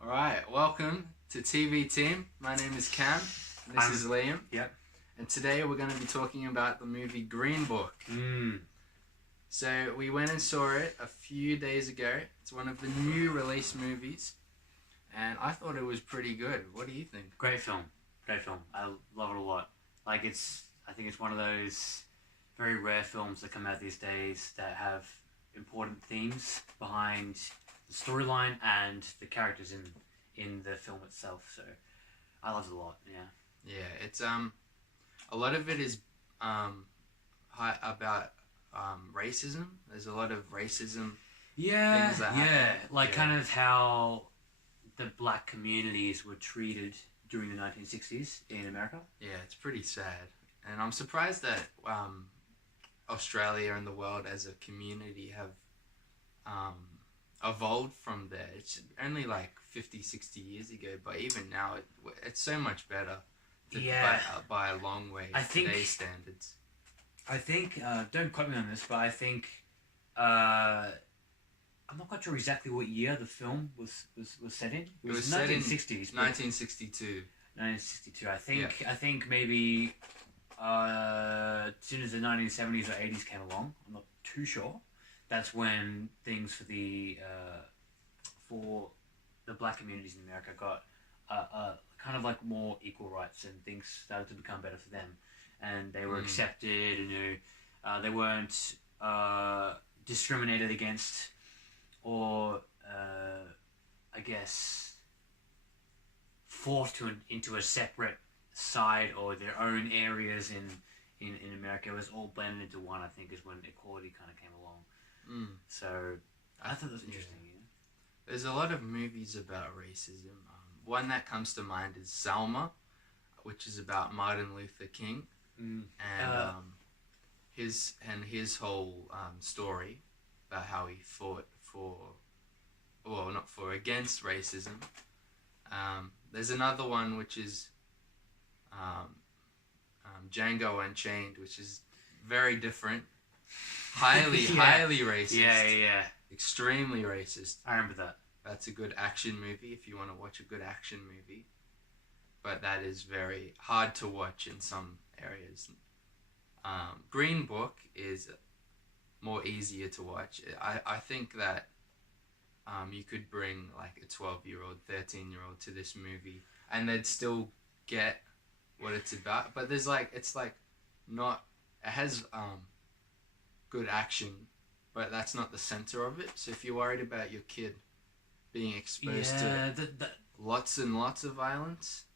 All right, welcome to TV Team. My name is Cam. And this is Liam. Yep. And today we're going to be talking about the movie Green Book. So we went and saw it a few days ago. It's one of the new release movies, and I thought it was pretty good. What do you think? Great film. I love it a lot. I think it's one of those very rare films that come out these days that have important themes behind the storyline and the characters in the film itself. So I loved it a lot. Yeah. Yeah, it's a lot of it is about racism. There's a lot of racism. Yeah. Things that happen. Kind of how the black communities were treated during the 1960s in America. Yeah, it's pretty sad, and I'm surprised that Australia and the world as a community have evolved from there. It's only like 50, 60 years ago, but even now it's so much better. By a long way. Today's standards. I think, don't quote me on this, but I think, I'm not quite sure exactly what year the film was set in. It was 1960s. 1962. 1962. I think maybe as soon as the 1970s or 80s came along, I'm not too sure. That's when things for the black communities in America got kind of like more equal rights, and things started to become better for them, and they were accepted, and they weren't discriminated against, or I guess forced into a separate side or their own areas in America. It was all blended into one. I think is when equality kind of came along. So I thought that was interesting. Yeah. There's a lot of movies about racism. One that comes to mind is Selma, which is about Martin Luther King, and his whole story about how he fought against racism. There's another one which is Django Unchained, which is very different, highly racist. Yeah. Extremely racist. I remember that. That's a good action movie if you want to watch a good action movie. But that is very hard to watch in some areas. Green Book is more easier to watch. I think that you could bring like a 12-year-old, 13-year-old to this movie and they'd still get what it's about. But it has good action, but that's not the center of it. So if you're worried about your kid being exposed to lots and lots of violence,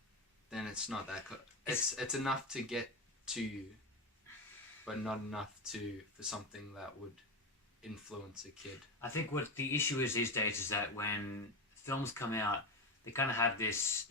then it's not that good. It's enough to get to you, but not enough for something that would influence a kid. I think what the issue is these days is that when films come out, they kind of have this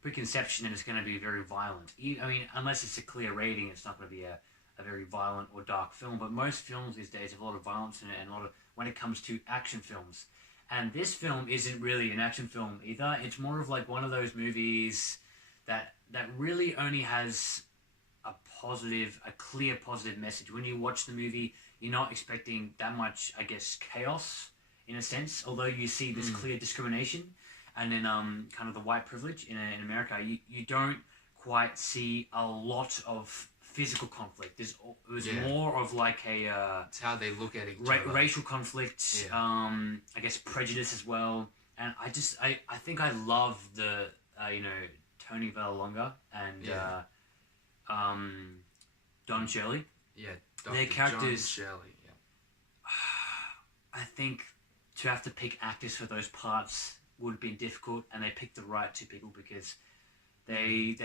preconception that it's going to be very violent. I mean, unless it's a clear rating, it's not going to be a very violent or dark film. But most films these days have a lot of violence in it, and a lot of when it comes to action films. And this film isn't really an action film either. It's more of like one of those movies that really only has a clear positive message. When you watch the movie, you're not expecting that much, I guess, chaos in a sense. Although you see this clear discrimination, and then kind of the white privilege in America, you don't quite see a lot of physical conflict. It was more of like it's how they look at each other. Racial conflict, I guess prejudice as well. And I think I love the Tony Vallelonga and Don Shirley. Yeah, their characters. John Shirley. Yeah. I think to have to pick actors for those parts would have been difficult, and they picked the right two people because they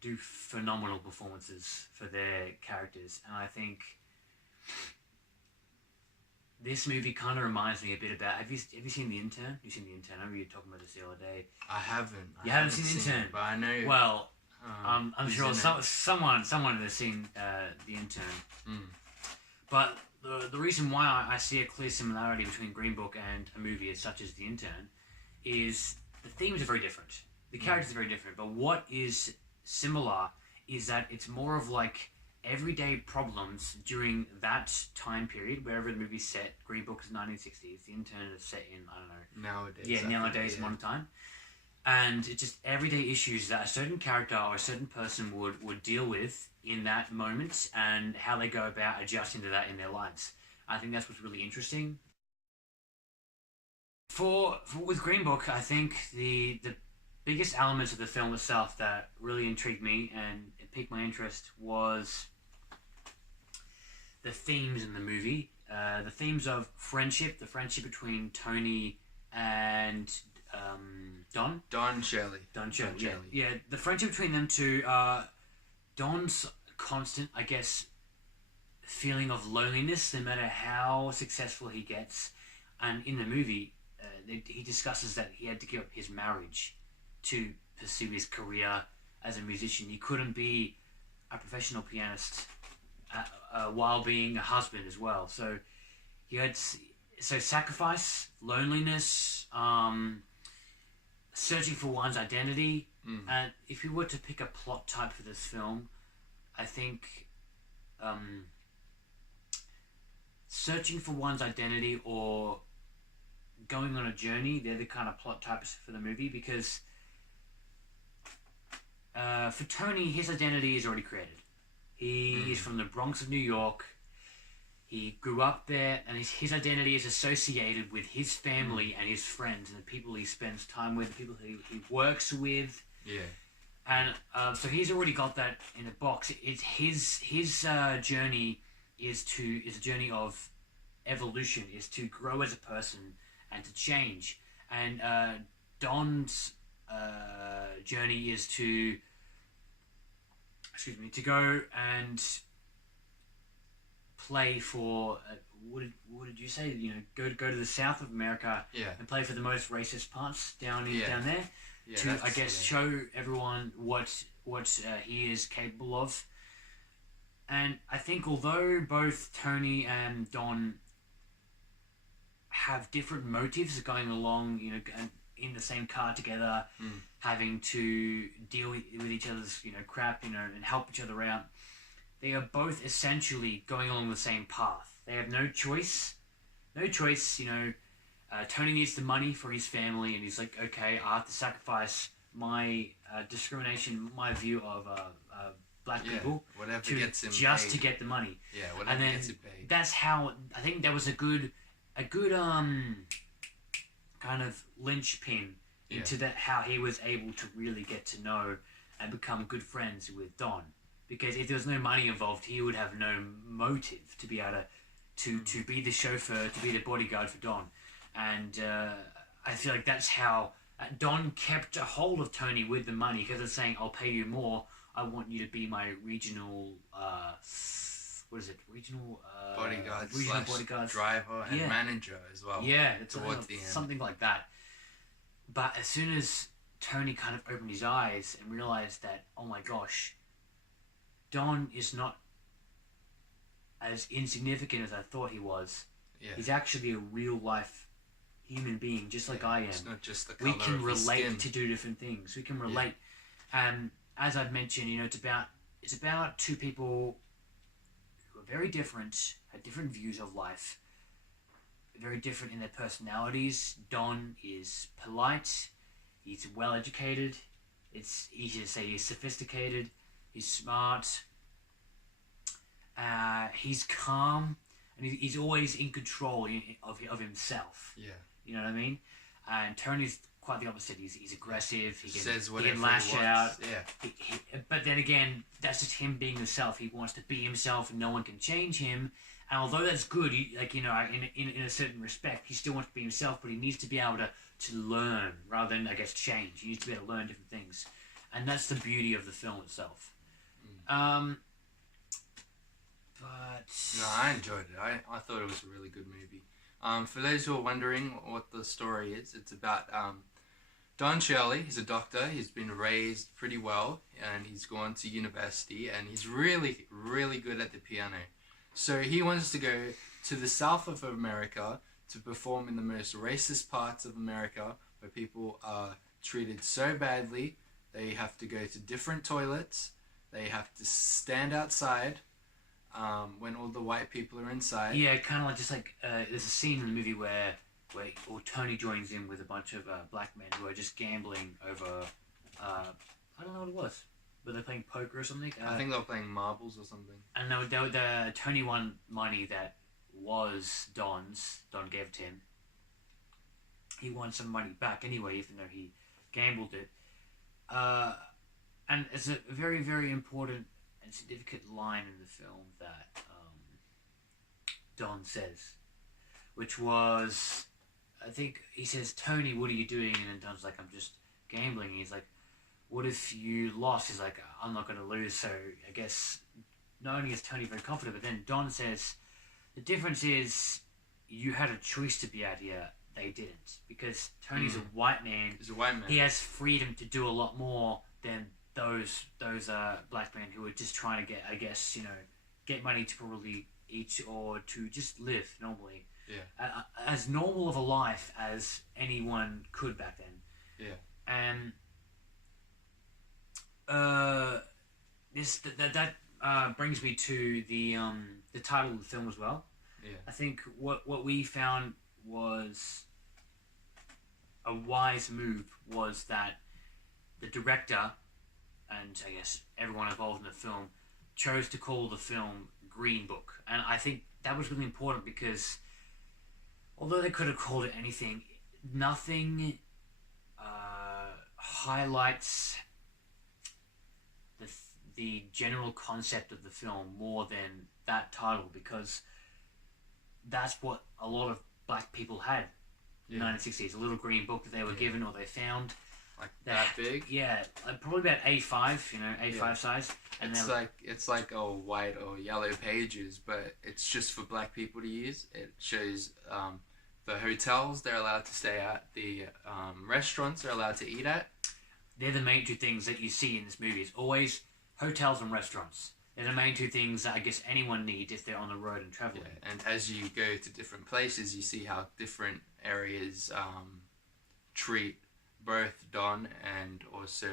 do phenomenal performances for their characters. And I think this movie kind of reminds me a bit about... Have you seen The Intern? You've seen The Intern? I remember you were talking about this the other day. I haven't. You haven't seen The Intern? But I know... Well, I'm sure someone has seen The Intern. But the reason why I see a clear similarity between Green Book and a movie such as The Intern is the themes are very different. The characters are very different. But what is similar is that it's more of like everyday problems during that time period, wherever the movie's set. Green Book is 1960s. The Intern is set in, I don't know. Nowadays. Yeah, nowadays, modern time. And it's just everyday issues that a certain character or a certain person would deal with in that moment, and how they go about adjusting to that in their lives. I think that's what's really interesting. For with Green Book, I think the biggest elements of the film itself that really intrigued me and it piqued my interest was the themes in the movie. The themes of friendship, the friendship between Tony and Don Shirley. Don Shirley. Yeah, the friendship between them two. Don's constant, I guess, feeling of loneliness, no matter how successful he gets. And in the movie, he discusses that he had to give up his marriage to pursue his career as a musician. He couldn't be a professional pianist while being a husband as well. So he had sacrifice, loneliness, searching for one's identity. And if you were to pick a plot type for this film, I think searching for one's identity or going on a journey, they're the kind of plot types for the movie, because for Tony, his identity is already created. He is from the Bronx of New York. He grew up there, and his identity is associated with his family and his friends and the people he spends time with, the people he works with. Yeah. And so he's already got that in a box. It's his journey is a journey of evolution, is to grow as a person and to change. And Don's journey is to go and play for what did you say? Go to the south of America, and play for the most racist parts down there, to I guess show everyone what he is capable of. And I think although both Tony and Don have different motives going along, in the same car together, having to deal with each other's crap, and help each other out, they are both essentially going along the same path. They have no choice. Tony needs the money for his family, and he's like, okay, I have to sacrifice my discrimination, my view of black people, whatever to gets him just paid. to get the money. Yeah, whatever gets him paid. That's how I think that was a good kind of linchpin into that, how he was able to really get to know and become good friends with Don. Because if there was no money involved, he would have no motive to be able to be the chauffeur, to be the bodyguard for Don. And I feel like that's how Don kept a hold of Tony with the money, because of saying, I'll pay you more, I want you to be my regional regional bodyguard, driver and manager as well. Yeah, towards the end. Something like that. But as soon as Tony kind of opened his eyes and realized that, oh my gosh, Don is not as insignificant as I thought he was. Yeah. He's actually a real life human being, just like I am. It's not just the color we can of his relate skin. to do different things. We can relate. As I've mentioned, it's about two people who are very different, have different views of life, very different in their personalities. Don is polite, he's well educated, it's easy to say he's sophisticated, he's smart, he's calm, and he's always in control of himself. Yeah. You know what I mean? And Tony's quite the opposite. He's aggressive. He can he lash wants. out. Yeah. But then again, that's just him being himself. He wants to be himself, and no one can change him. And although that's good, in a certain respect, he still wants to be himself. But he needs to be able to learn rather than, I guess, change. He needs to be able to learn different things, and that's the beauty of the film itself. But no, I enjoyed it. I thought it was a really good movie. For those who are wondering what the story is, it's about Don Shirley. He's a doctor. He's been raised pretty well, and he's gone to university, and he's really, really good at the piano. So he wants to go to the south of America to perform in the most racist parts of America, where people are treated so badly. They have to go to different toilets. They have to stand outside when all the white people are inside. Yeah, kind of like just like there's a scene in the movie where Tony joins in with a bunch of black men who are just gambling over I don't know what it was, but they're playing poker or something. I think they were playing marbles or something. And the Tony won money that was Don's. Don gave it to him. He won some money back anyway, even though he gambled it. And it's a very, very important and significant line in the film that Don says, which was, I think he says, "Tony, what are you doing?" And then Don's like, "I'm just gambling." And he's like, "What if you lost?" He's like, "I'm not going to lose." So I guess not only is Tony very confident, but then Don says, "The difference is you had a choice to be out here. They didn't, because Tony's a white man. He's a white man. He has freedom to do a lot more than those black men who are just trying to get, I guess, get money to probably eat or to just live normally. Yeah. As normal of a life as anyone could back then. Yeah. And that brings me to the title of the film as well. Yeah. I think what we found was a wise move was that the director and I guess everyone involved in the film chose to call the film Green Book, and I think that was really important because although they could have called it anything, nothing highlights the general concept of the film more than that title, because that's what a lot of black people had in the 1960s. A little green book that they were given or they found. Like that big? Yeah, probably about A5, A5 size. And it's like a white or yellow pages, but it's just for black people to use. It shows the hotels they're allowed to stay at, the restaurants they're allowed to eat at. They're the main two things that you see in this movie. It's always hotels and restaurants. They're the main two things that I guess anyone needs if they're on the road and traveling. Yeah, and as you go to different places, you see how different areas treat both Don and also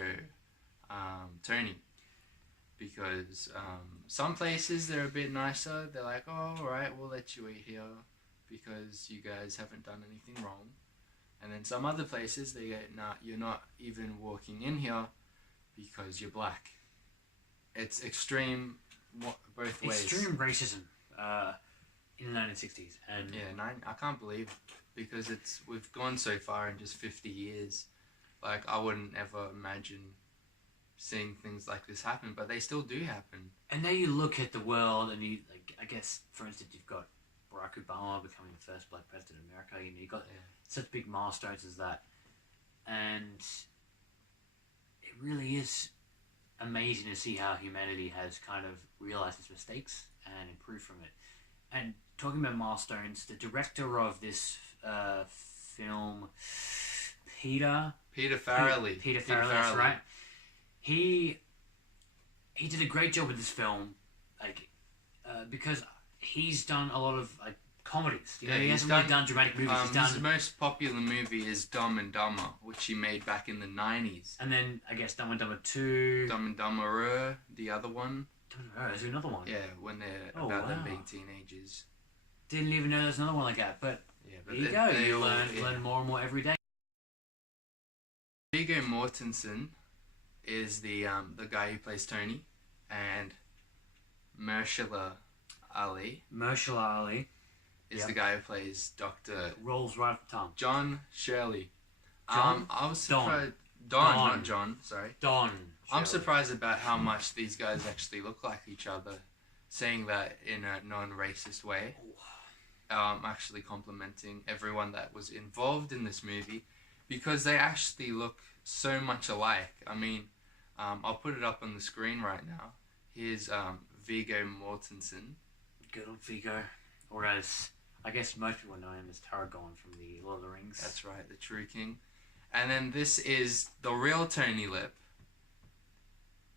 Tony. Because some places they're a bit nicer. They're like, "Oh, all right, we'll let you eat here because you guys haven't done anything wrong." And then some other places they go, "Nah, you're not even walking in here because you're black." It's extreme both ways. Extreme racism in the 1960s. And yeah, I can't believe it, because we've gone so far in just 50 years. Like, I wouldn't ever imagine seeing things like this happen, but they still do happen. And now you look at the world, and you, like, I guess, for instance, you've got Barack Obama becoming the first black president of America. You've got such big milestones as that, and it really is amazing to see how humanity has kind of realized its mistakes and improved from it. And talking about milestones, the director of this film, Peter Farrelly. Peter Farrelly, that's right. He did a great job with this film, like because he's done a lot of like comedies. He hasn't really done dramatic movies. His most popular movie is Dumb and Dumber, which he made back in the 90s. And then I guess Dumb and Dumber 2. Dumb and Dumberer, the other one. Dumb and Dumberer, is there another one? Yeah, when they're about them being teenagers. Didn't even know there's another one like that, but there you go. You learn more and more every day. Viggo Mortensen is the guy who plays Tony, and Mahershala Ali is the guy who plays Dr. Rolls right off the tongue. John Shirley. John? I was surprised. Don, not John. Sorry. Don. I'm surprised about how much these guys actually look like each other. Saying that in a non-racist way. Actually complimenting everyone that was involved in this movie, because they actually look so much alike. I mean, I'll put it up on the screen right now. Here's Viggo Mortensen. Good old Viggo. Or as I guess most people know him as Tarragon from the Lord of the Rings. That's right, the True King. And then this is the real Tony Lip.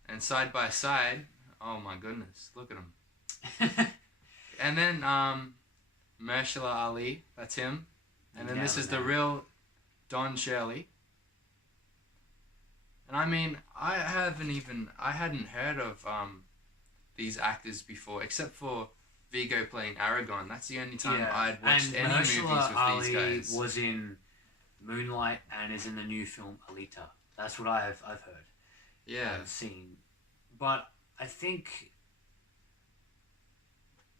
And side by side, oh my goodness, look at him. And then Mahershala Ali, that's him. And then this is the real Don Shirley. And I mean, I hadn't heard of these actors before, except for Vigo playing Aragon. That's the only time Yeah. I'd watched And any movies Mahershala with Ali these guys. was in Moonlight and is in the new film Alita. That's what I've heard Yeah. and seen. But I think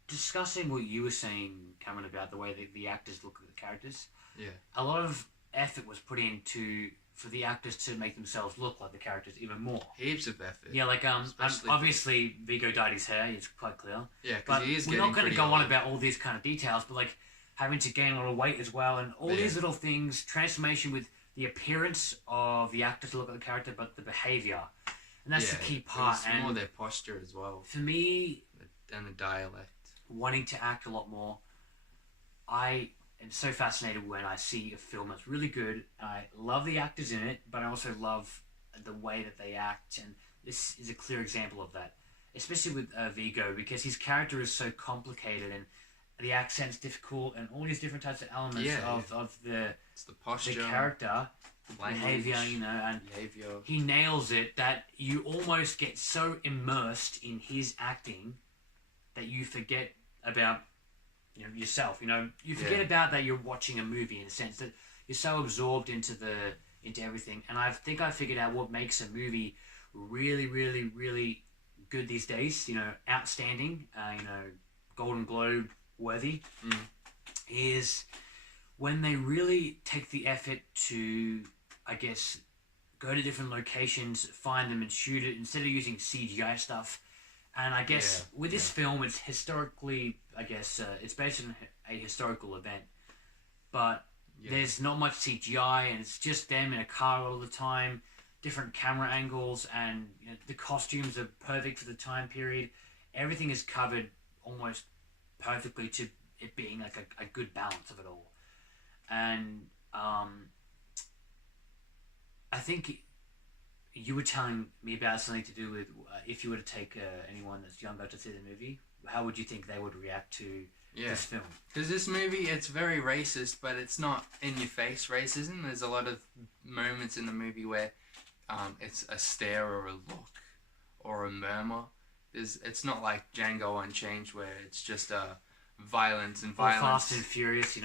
discussing what you were saying, Cameron, about the way that the actors look at the characters, Yeah. a lot of effort was put into for the actors to make themselves look like the characters even more. Heaps of effort. Yeah, like Especially- obviously Vigo dyed his hair. It's quite clear. Yeah, because But he is we're getting not going to pretty go old. on about all these kind of details, but like having to gain a lot of weight as well, and all Yeah. these little things, transformation with the appearance of the actor to look at the character, but the behavior, and that's the key It part. was And more their posture as well, for me, and the dialect. wanting to act a lot more, I am so fascinated when I see a film that's really good. I love the actors in it, but I also love the way that they act, and this is a clear example of that, especially with Vigo, because his character is so complicated, and the accent's difficult, and all these different types of elements of the It's the posture, character, language, behavior, you know, and behavior. he nails it that you almost get so immersed in his acting that you forget about yourself. You forget about that you're watching a movie, in a sense that you're so absorbed into everything. And I think I figured out what makes a movie really, really, really good these days. Outstanding. Golden Globe worthy is when they really take the effort to, I guess, go to different locations, find them and shoot it instead of using CGI stuff. And I guess with this film, it's historically, I guess, it's based on a historical event. But there's not much CGI, and it's just them in a car all the time, different camera angles, and the costumes are perfect for the time period. Everything is covered almost perfectly to it being like a good balance of it all. And I think you were telling me about something to do with if you were to take anyone that's younger to see the movie, how would you think they would react to this film? Because this movie, it's very racist, but it's not in-your-face racism. There's a lot of moments in the movie where it's a stare or a look or a murmur. It's not like Django Unchained where it's just violence and violence. Or Fast and Furious,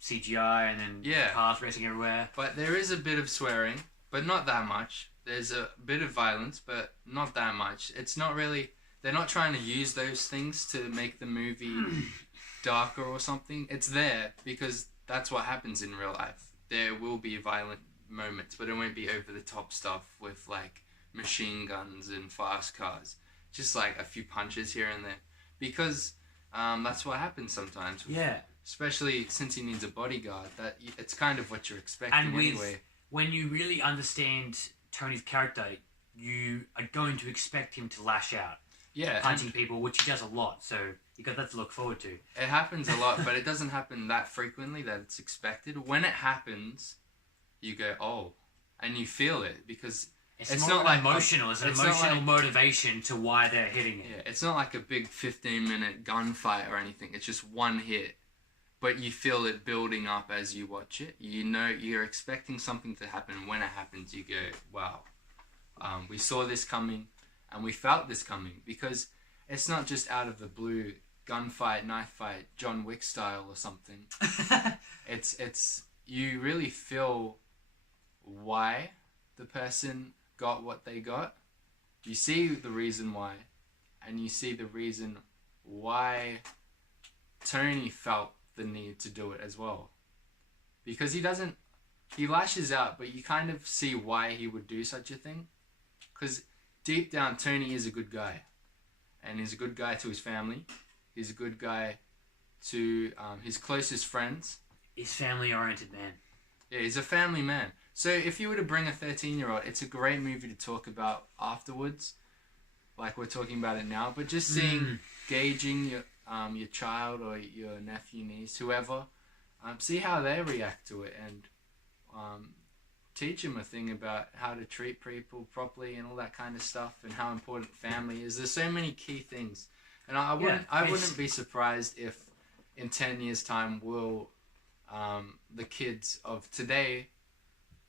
CGI and then cars racing everywhere. But there is a bit of swearing, but not that much. There's a bit of violence, but not that much. It's not really... They're not trying to use those things to make the movie darker or something. It's there because that's what happens in real life. There will be violent moments, but it won't be over-the-top stuff with, like, machine guns and fast cars. Just, like, a few punches here and there. Because that's what happens sometimes. Especially since he needs a bodyguard. It's kind of what you're expecting anyway. When you really understand Tony's character, you are going to expect him to lash out. Punching people, which he does a lot, so you got that to look forward to. It happens a lot, but it doesn't happen that frequently that it's expected. When it happens, you go, oh, and you feel it, because it's not like emotional. It's an emotional motivation to why they're hitting it. Yeah, it's not like a big 15-minute gunfight or anything. It's just one hit, but you feel it building up as you watch it. You're expecting something to happen. When it happens, you go, wow, we saw this coming. And we felt this coming, because it's not just out of the blue, gunfight, knife fight, John Wick style or something. It's you really feel why the person got what they got. You see the reason why, and you see the reason why Tony felt the need to do it as well. Because he lashes out, but you kind of see why he would do such a thing. Because deep down, Tony is a good guy. And he's a good guy to his family. He's a good guy to his closest friends. He's family-oriented man. Yeah, he's a family man. So if you were to bring a 13-year-old, it's a great movie to talk about afterwards. Like we're talking about it now. But just gauging your child or your nephew, niece, whoever. See how they react to it. And teach them a thing about how to treat people properly and all that kind of stuff, and how important family is. There's so many key things, and I wouldn't be surprised if in 10 years time the kids of today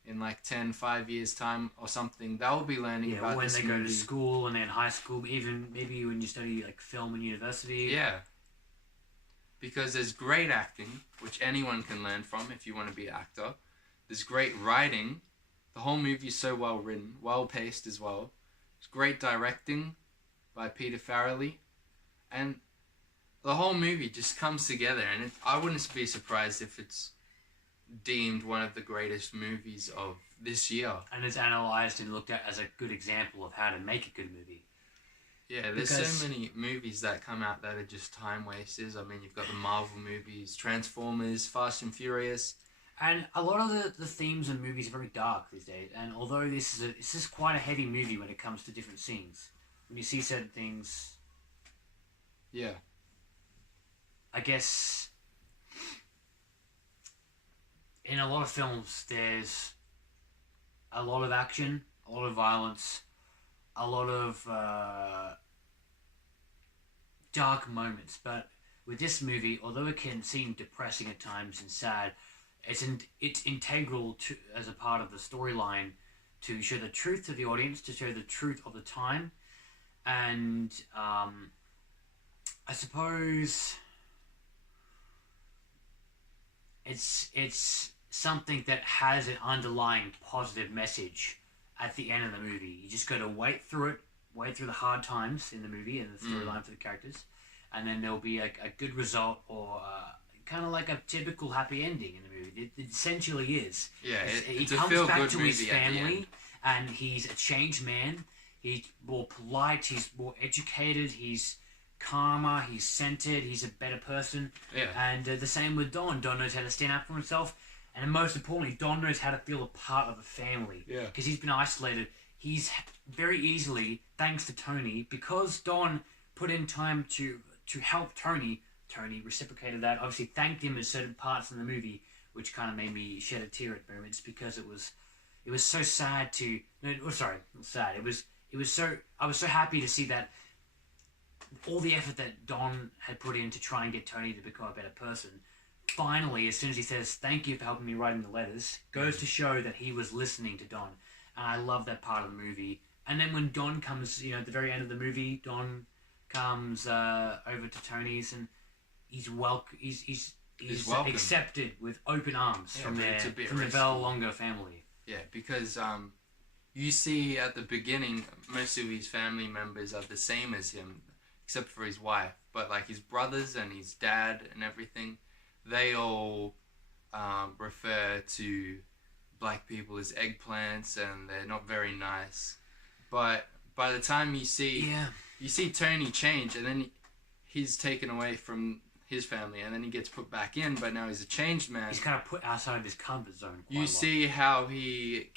in like 5 years time or something, they'll be learning Yeah, about when this they go to movie. school and then high school, even maybe when you study like film in university. Yeah, because there's great acting, which anyone can learn from if you want to be an actor. There's great writing. The whole movie is so well written, well paced as well. There's great directing by Peter Farrelly, and the whole movie just comes together. And I wouldn't be surprised if it's deemed one of the greatest movies of this year. And is analyzed and looked at as a good example of how to make a good movie. Yeah, there's so many movies that come out that are just time wasters. I mean, you've got the Marvel movies, Transformers, Fast and Furious. And a lot of the themes in movies are very dark these days. And although this is quite a heavy movie when it comes to different scenes, when you see certain things, Yeah. I guess in a lot of films there's a lot of action, a lot of violence, a lot of dark moments. But with this movie, although it can seem depressing at times and sad, it's integral to as a part of the storyline to show the truth to the audience, to show the truth of the time, and I suppose it's something that has an underlying positive message at the end of the movie. You just got to wait through the hard times in the movie and the storyline for the characters, and then there'll be a good result or kind of like a typical happy ending in the movie. It essentially is. Yeah, He it's a comes feel-good back to his movie at the family, end. and he's a changed man. He's more polite. He's more educated. He's calmer. He's centered. He's a better person. Yeah. And the same with Don. Don knows how to stand up for himself, and most importantly, Don knows how to feel a part of a family. Yeah. Because he's been isolated. He's very easily, thanks to Tony, because Don put in time to help Tony. Tony reciprocated that. Obviously, thanked him in certain parts in the movie, which kind of made me shed a tear at moments because it was so sad to. No, sorry, not sad. It was so. I was so happy to see that all the effort that Don had put in to try and get Tony to become a better person. Finally, as soon as he says thank you for helping me writing the letters, goes to show that he was listening to Don, and I love that part of the movie. And then when Don comes, at the very end of the movie, Don comes over to Tony's and he's welcome. accepted with open arms from but the Vallelonga family. Yeah, because you see at the beginning most of his family members are the same as him, except for his wife. But like his brothers and his dad and everything, they all refer to black people as eggplants, and they're not very nice. But by the time you see Tony change, and then he's taken away from his family, and then he gets put back in, but now he's a changed man. He's kind of put outside of his comfort zone. You see how he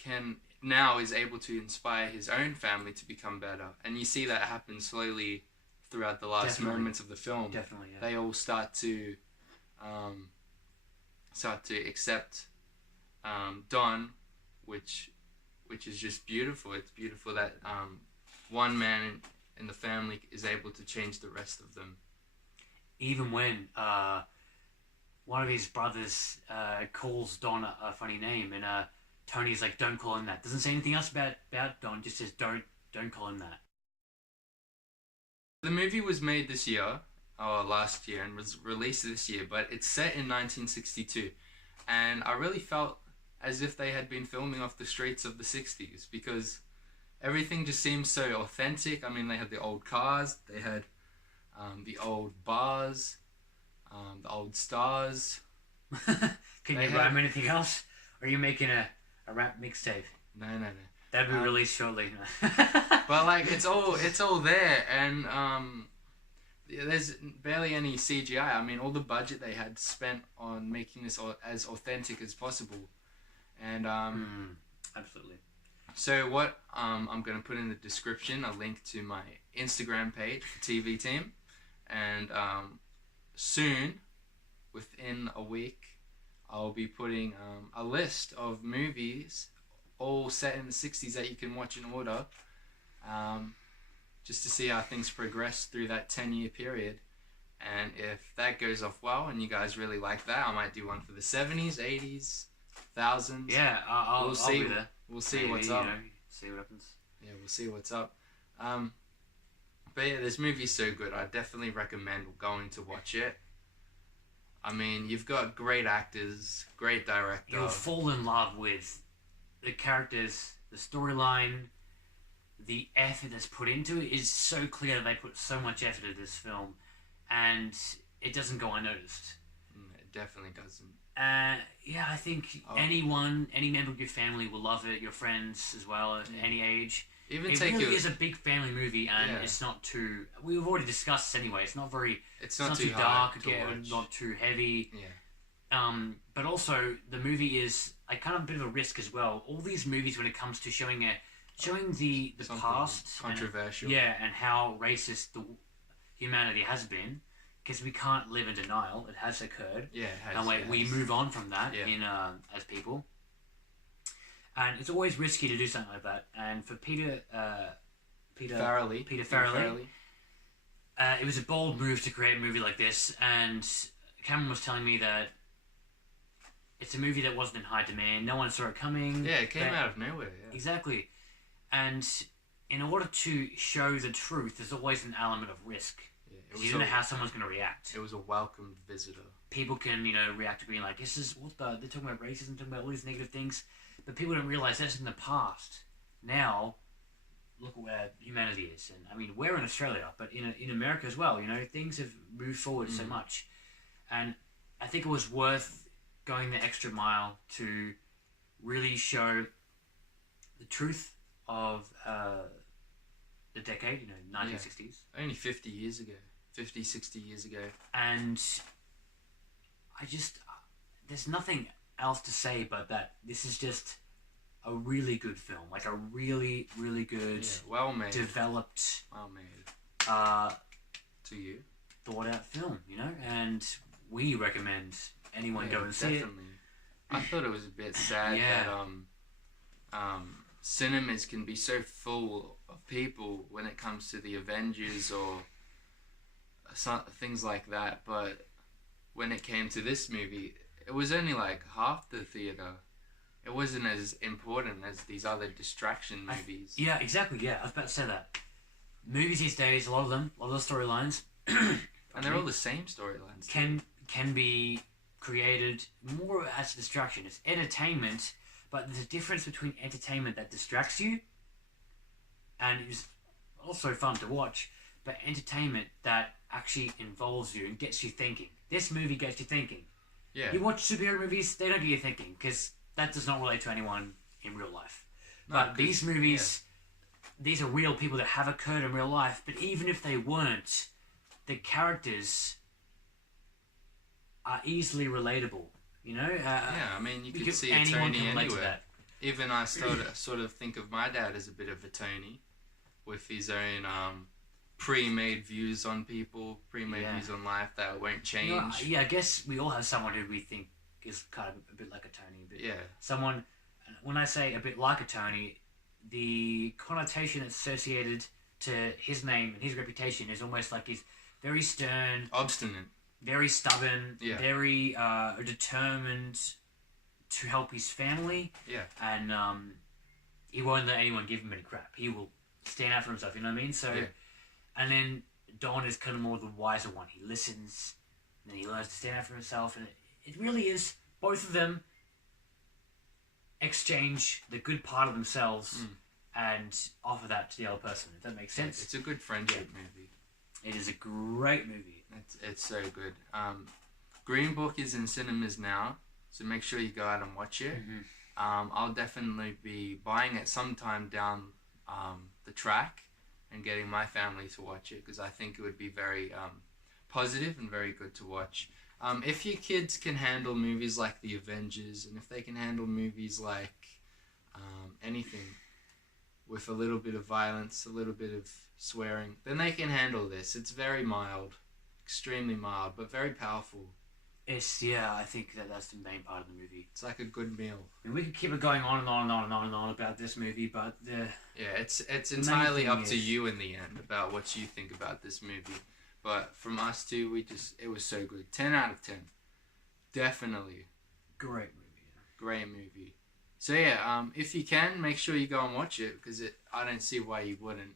now is able to inspire his own family to become better, and you see that happen slowly throughout the last moments of the film. Definitely, yeah. They all start to accept Don, which is just beautiful. It's beautiful that one man in the family is able to change the rest of them. Even when one of his brothers calls Don a funny name, and Tony's like, "Don't call him that." Doesn't say anything else about Don. Just says, "Don't call him that." The movie was made this year, or last year, and was released this year, but it's set in 1962, and I really felt as if they had been filming off the streets of the 60s, because everything just seems so authentic. I mean, they had the old cars, they had the old bars, the old stars. Can you rhyme anything else? Or are you making a rap mixtape? No. That'll be released shortly. But like it's all there, and there's barely any CGI. I mean, all the budget they had spent on making this as authentic as possible, and absolutely. So what I'm going to put in the description a link to my Instagram page, TV Team, and soon, within a week, I'll be putting a list of movies all set in the 60s that you can watch in order, just to see how things progress through that 10-year period. And if that goes off well and you guys really like that, I might do one for the 70s, 80s, thousands. Yeah, I'll see. be there. We'll see Maybe, what's up. See what happens. Yeah, we'll see what's up. But yeah, this movie's so good. I definitely recommend going to watch it. I mean, you've got great actors, great director. You'll fall in love with the characters, the storyline, the effort that's put into it. Is so clear that they put so much effort into this film, and it doesn't go unnoticed. It definitely doesn't. Yeah, I think any member of your family will love it. Your friends as well, at any age. Even it really is a big family movie, and it's not too. We've already discussed this anyway. It's not very. It's not too dark, not too heavy. Yeah. But also the movie is kind of a bit of a risk as well. All these movies, when it comes to showing the past, controversial, and how racist the humanity has been, because we can't live in denial. It has occurred. Yeah, it has. And we move on from that as people. And it's always risky to do something like that. And for Peter Farrelly, it was a bold move to create a movie like this. And Cameron was telling me that it's a movie that wasn't in high demand. No one saw it coming. Yeah, it came out of nowhere. Yeah. Exactly. And in order to show the truth, there's always an element of risk. Yeah, you don't know how someone's going to react. It was a welcomed visitor. People can, react to being like, "This is they're talking about racism, talking about all these negative things." But people don't realize that's in the past. Now, look at where humanity is. And I mean, we're in Australia, but in America as well, things have moved forward so much. And I think it was worth going the extra mile to really show the truth of the decade, 1960s. Yeah. Only 50 years ago. 50, 60 years ago. And there's nothing else to say but that this is just a really good film, like a really, really good, well made, developed, to you, thought out film, and we recommend anyone go and see it. I thought it was a bit sad that cinemas can be so full of people when it comes to the Avengers or things like that, but when it came to this movie, it was only like half the theater. It wasn't as important as these other distraction movies. Yeah, exactly. Yeah, I was about to say that. Movies these days, a lot of the storylines, and they're all the same storylines. Can be created more as a distraction. It's entertainment, but there's a difference between entertainment that distracts you, and is also fun to watch, but entertainment that actually involves you and gets you thinking. This movie gets you thinking. Yeah. You watch superhero movies, they don't get you thinking, because that does not relate to anyone in real life. No, but these movies, these are real people that have occurred in real life, but even if they weren't, the characters are easily relatable, I mean, you could see a Tony anywhere. Even I sort of think of my dad as a bit of a Tony, with his own pre-made views on people, pre-made views on life that won't change. I guess we all have someone who we think is kind of a bit like a Tony. But someone, when I say a bit like a Tony, the connotation that's associated to his name and his reputation is almost like he's very stern, obstinate, very stubborn, very determined to help his family. Yeah. And he won't let anyone give him any crap. He will stand up for himself, you know what I mean? So, and then Don is kind of more the wiser one. He listens, and then he learns to stand up for himself, and it really is, both of them exchange the good part of themselves and offer that to the other person, if that makes sense. It's a good friendship movie. It is a great movie. It's so good. Green Book is in cinemas now, so make sure you go out and watch it. I'll definitely be buying it sometime down the track and getting my family to watch it, because I think it would be very positive and very good to watch. If your kids can handle movies like The Avengers, and if they can handle movies like anything with a little bit of violence, a little bit of swearing, then they can handle this. It's very mild, extremely mild, but very powerful. I think that's the main part of the movie. It's like a good meal. I mean, we could keep it going on and on and on and on and on about this movie, but it's entirely up to you in the end about what you think about this movie. But from us two, it was so good. 10 out of 10. Definitely. Great movie. Great movie. So yeah, if you can, make sure you go and watch it because I don't see why you wouldn't,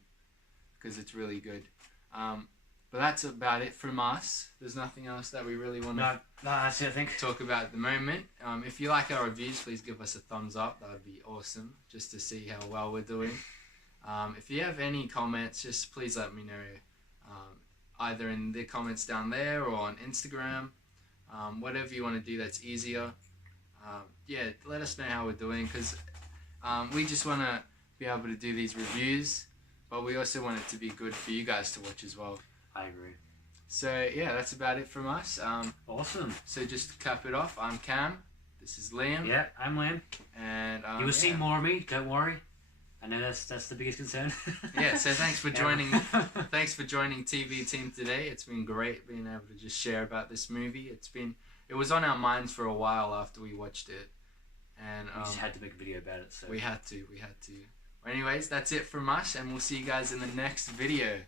because it's really good. But that's about it from us. There's nothing else that we really want to No, that's it, I think. talk about at the moment. If you like our reviews, please give us a thumbs up. That would be awesome, just to see how well we're doing. If you have any comments, just please let me know, either in the comments down there or on Instagram. Whatever you want to do that's easier. Yeah, let us know how we're doing, because we just want to be able to do these reviews, but we also want it to be good for you guys to watch as well. I agree. So yeah, that's about it from us. Awesome. So just to cap it off, I'm Cam. This is Liam. Yeah, I'm Liam. And you will see more of me. Don't worry. I know that's the biggest concern. Yeah. So thanks for joining. Thanks for joining TV Team today. It's been great being able to just share about this movie. It was on our minds for a while after we watched it, and we just had to make a video about it. So we had to. Anyways, that's it from us, and we'll see you guys in the next video.